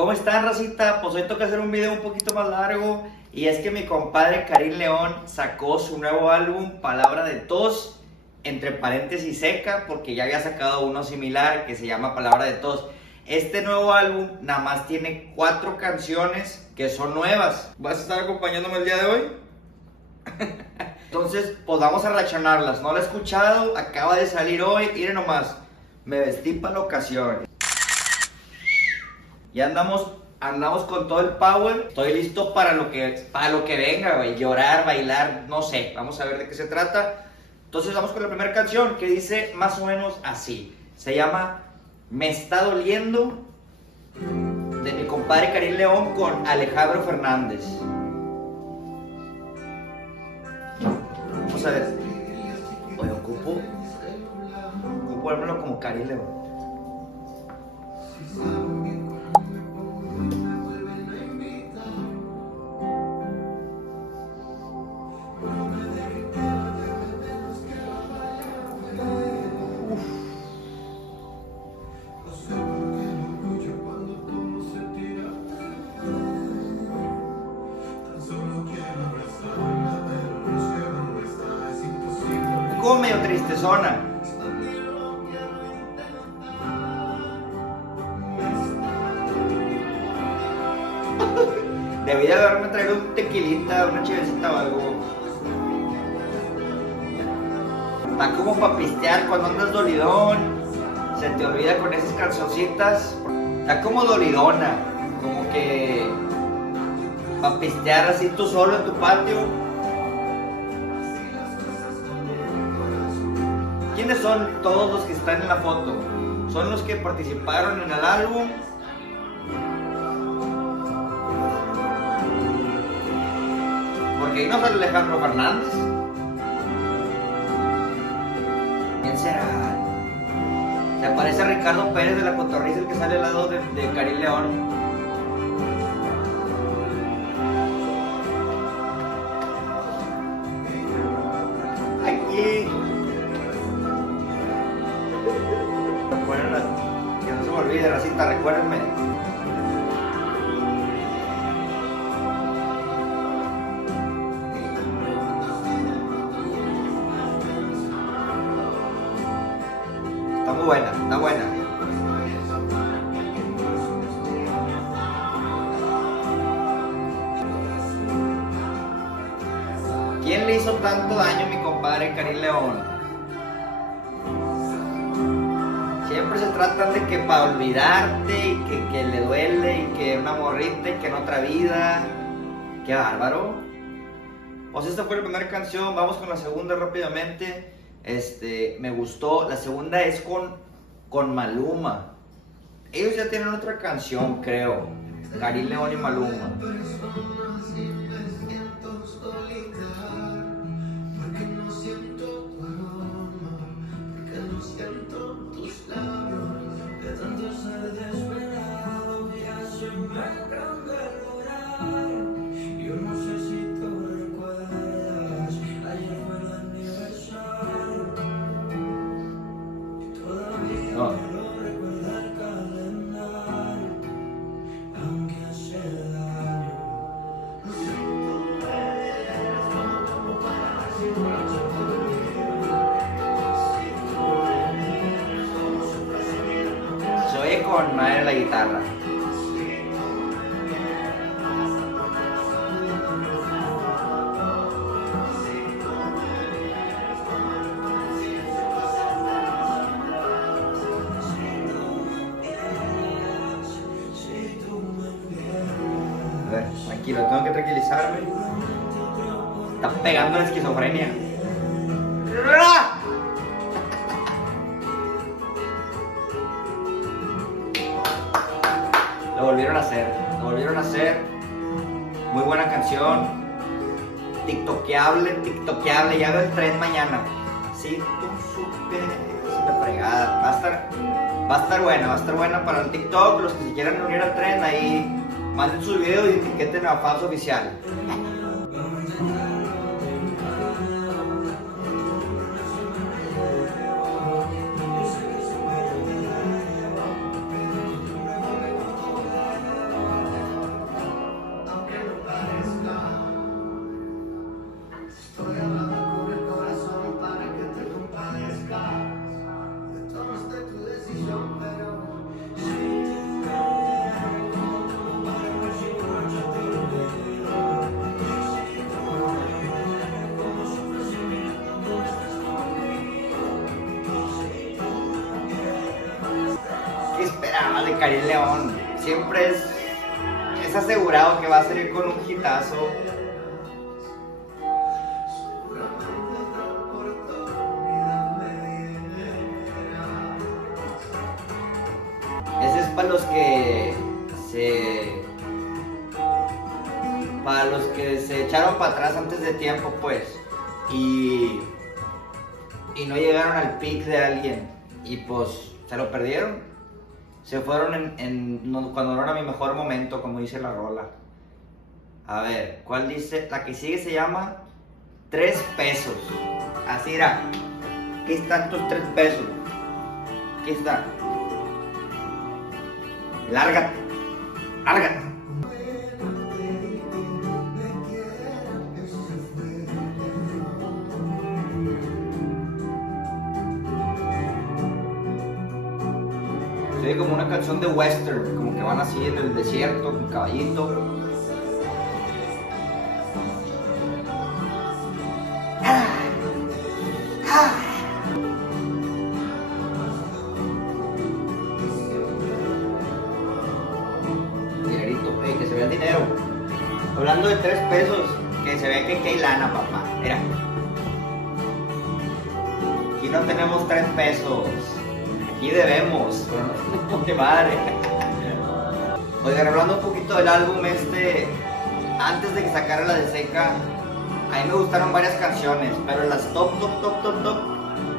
¿Cómo están, racita? Pues hoy toca hacer un video un poquito más largo. Y es que mi compadre Karim León sacó su nuevo álbum, Palabra de Tos, entre paréntesis seca, porque ya había sacado uno similar que se llama Palabra de Tos. Este nuevo álbum nada más tiene 4 canciones que son nuevas. ¿Vas a estar acompañándome el día de hoy? Entonces, pues vamos a reaccionarlas. No la he escuchado, acaba de salir hoy. Miren nomás, me vestí para la ocasión. Ya andamos con todo el power. Estoy listo para lo que venga, güey. Llorar, bailar, no sé. Vamos a ver de qué se trata. Entonces vamos con la primera canción que dice más o menos así. Se llama Me está doliendo, de mi compadre Karim León con Alejandro Fernández. Vamos a ver. Oye, ocupo dármelo como Karim León. Como medio tristezona. Debí de haberme traído un tequilita, una chivecita o algo. Está como para pistear cuando andas dolidón. Se te olvida con esas cancioncitas. Está como dolidona. Como que para pistear así tú solo en tu patio. ¿Quiénes son todos los que están en la foto? ¿Son los que participaron en el álbum? Porque ahí no sale Alejandro Fernández. ¿Quién será? Se parece a Ricardo Pérez de La Cotorrisa, el que sale al lado de Karim León. Aquí. Que no se me olvide, racita, recuérdenme. Está muy buena, está buena. ¿Quién le hizo tanto daño a mi compadre Karim León? Siempre se tratan de que para olvidarte y que le duele y que una morrita y que en otra vida. ¡Qué bárbaro! Pues esta fue la primera canción. Vamos con la segunda rápidamente. Me gustó. La segunda es con Maluma. Ellos ya tienen otra canción, creo. Karim León y Maluma. No. Se oye con madre la guitarra. A ver, tranquilo, tengo que tranquilizarme. Está pegando la esquizofrenia. Lo volvieron a hacer. Muy buena canción. TikTokeable. Ya veo el tren mañana. Si tú supieras la fregada. Va a estar buena para el TikTok. Los que se quieran unir al tren, ahí manden su video y etiqueten a Fabs Oficial. Karim León. Siempre es asegurado que va a salir con un hitazo. Ese es para los que se echaron para atrás antes de tiempo, pues, y no llegaron al peak de alguien, y pues se lo perdieron. Se fueron cuando no era mi mejor momento, como dice la rola. A ver, ¿cuál dice? La que sigue se llama 3 pesos. Así era. Aquí están tus 3 pesos. Aquí está. Lárgate. Lárgate. Se ve como una canción de western, como que van así en el desierto, con caballito. Dinerito, que se vea el dinero. Hablando de 3 pesos, que se ve que hay lana, papá. Mira. Aquí no tenemos 3 pesos. Aquí debemos, pero no tenemos que madre. Oigan, hablando un poquito del álbum antes de que sacara la de Seca, a mí me gustaron varias canciones, pero las top,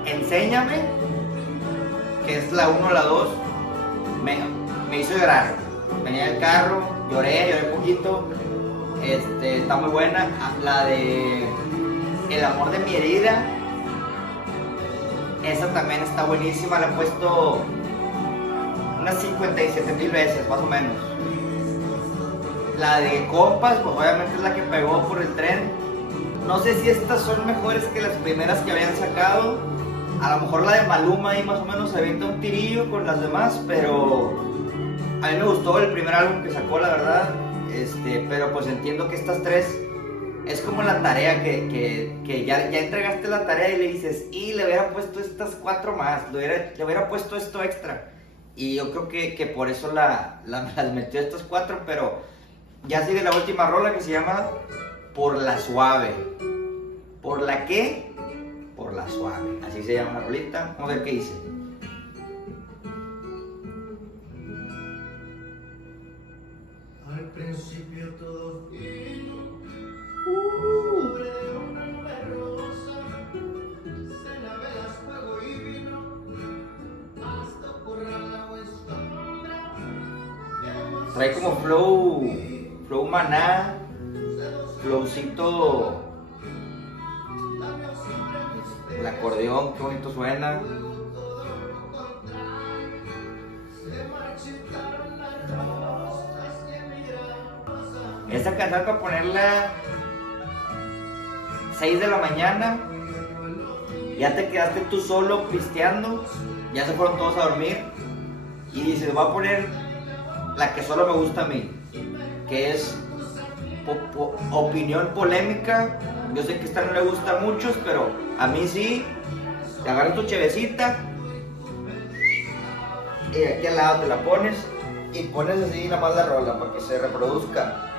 Enséñame, que es la 1 o la 2, me hizo llorar. Venía en el carro, lloré un poquito. Está muy buena. La de El amor de mi herida, esa también está buenísima, la he puesto unas 57,000 veces, más o menos. La de Compas, pues obviamente es la que pegó por el tren. No sé si estas son mejores que las primeras que habían sacado. A lo mejor la de Maluma ahí más o menos se avienta un tirillo con las demás, pero a mí me gustó el primer álbum que sacó, la verdad. Pero pues entiendo que estas 3 es como la tarea que ya entregaste la tarea y le dices, y le hubiera puesto estas 4 más, le hubiera puesto esto extra. Y yo creo que por eso las metió estas 4, pero ya sigue la última rola que se llama Por la Suave. ¿Por la qué? Por la Suave. Así se llama la rolita. Vamos a ver qué dice. Al principio todo fino, sobre una nube rosa, cenabelas, fuego y vino, hasta corral agua y sombra. Trae como flow Maná, flowcito, el acordeón, qué bonito suena. Esta canción para ponerla 6 de la mañana, ya te quedaste tú solo pisteando, ya se fueron todos a dormir y dices, voy a poner la que solo me gusta a mí, que es opinión polémica. Yo sé que esta no le gusta a muchos, pero a mí sí. Te agarras tu chevecita y aquí al lado te la pones y pones así nada más la rola para que se reproduzca.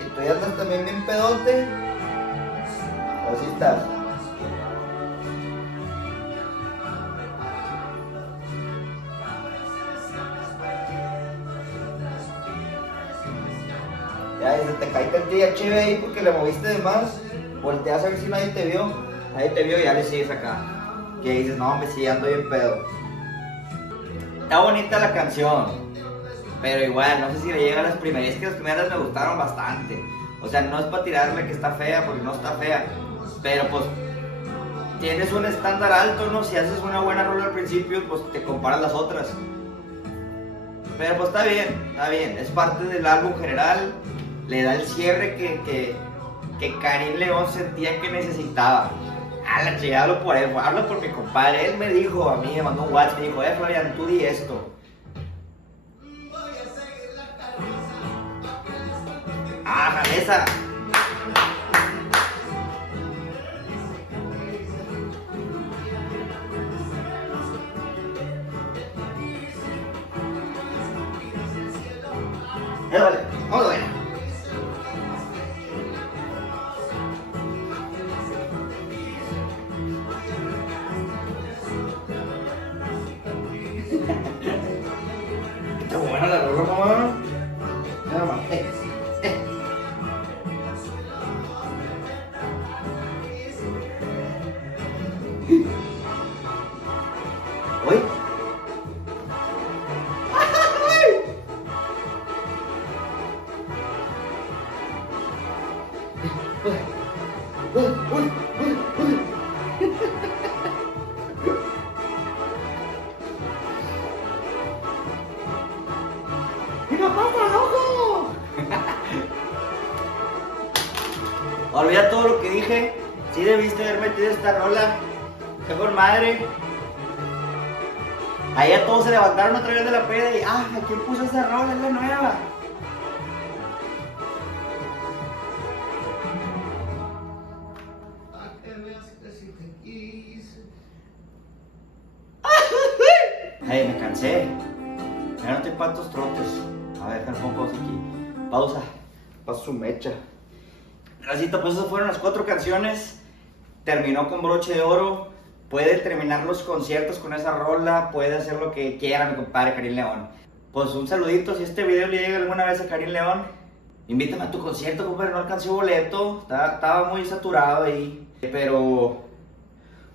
Y tú ya andas también bien pedote, así estás. Ya, y se te cae tantilla cheve ahí porque le moviste de más, volteas a ver si nadie te vio y ya le sigues acá. Que dices, no hombre, sí, ando bien pedo. Está bonita la canción, pero igual, no sé si le llega a las primeras. Es que las primeras me gustaron bastante. O sea, no es para tirarle que está fea, porque no está fea. Pero pues, tienes un estándar alto, ¿no? Si haces una buena rola al principio, pues te comparas las otras. Pero pues está bien. Es parte del álbum general. Le da el cierre que Karim León sentía que necesitaba. A la chingada, hablo por él, hablo por mi compadre. Él me dijo a mí, me mandó un WhatsApp, me dijo, Florian, tú di esto. Ah, esa. Vale, vamos a ver. Está buena la rola, mamá. Nada más. Uy. ¡Mira, pasa, ojo! Olvida todo lo que dije. Sí debiste haber metido esta rola. ¡Qué con madre! Ahí ya todos se levantaron otra vez de la peda y ¿quién puso esa rola? Es la nueva. A que veas que si te quise. Hey, me cansé. Ya no estoy para estos trotes. A ver, déjame poner pausa aquí. Pausa. Pausa su mecha. Racita, pues esas fueron las 4 canciones. Terminó con broche de oro. Puede terminar los conciertos con esa rola. Puede hacer lo que quiera mi compadre Karim León. Pues un saludito. Si este video le llega alguna vez a Karim León, invítame a tu concierto, compadre. No alcancé boleto. Estaba muy saturado ahí. Pero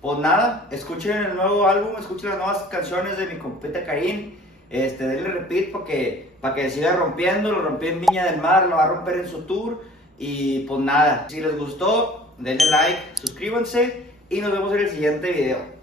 pues nada, escuchen el nuevo álbum, escuchen las nuevas canciones de mi compita Karim. Denle repeat para que siga rompiendo. Lo rompió en Viña del Mar, lo va a romper en su tour. Y pues nada, si les gustó, denle like, suscríbanse y nos vemos en el siguiente video.